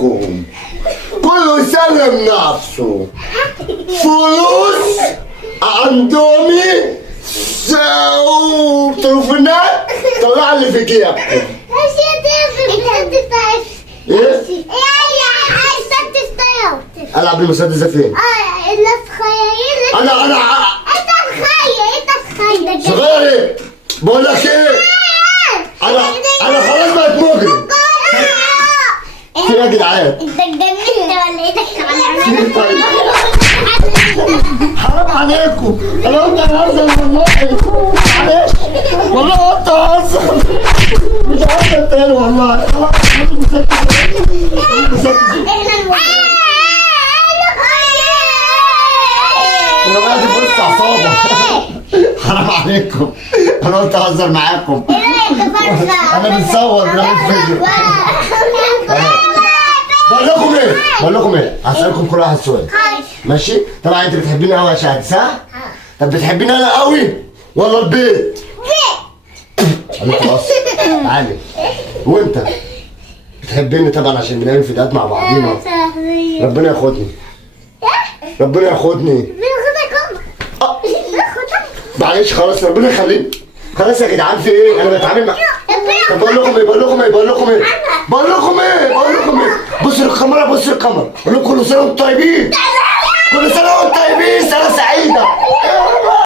عليكم. كله يسلم نفسه. فلوس، اندومي، تليفونات، طلع اللي في جيبكم. ايه؟ العب المسدس ده فين؟ انا صغير ايه؟ بقول لك ايه؟ انا خلاص بقيت مجرم. في يا جدعان؟ انت اتجننت ولا ايه؟ حرام عليكم. انا قلت ههزر والله. معلش والله قلت ههزر. مش ههزر تاني والله. خلاص انا بقى دي بص عصابة. حرام عليكم. انا قلت اهزر معاكم. انا بنصور بنعمل فيديو. بقول لكم ايه؟ هسألكم كل واحد سؤال. ماشي؟ طبعا انت بتحبيني قوي يا شهد صح؟ طب بتحبيني انا قوي ولا البيت؟ انا خلاص تعالي. وانت بتحبيني طبعا عشان بنعمل فيديوهات مع بعضينا. ربنا ياخدني. ربنا ياخدني. معلش خلاص ربنا يخليني. خلاص يا جدعان في ايه؟ انا بتعامل مع. طب بقول لكم ايه؟ بصوا للكاميرا. بقول لكم كل سنه وانتم طيبين. كل سنه وانتم طيبين. سنه سعيده.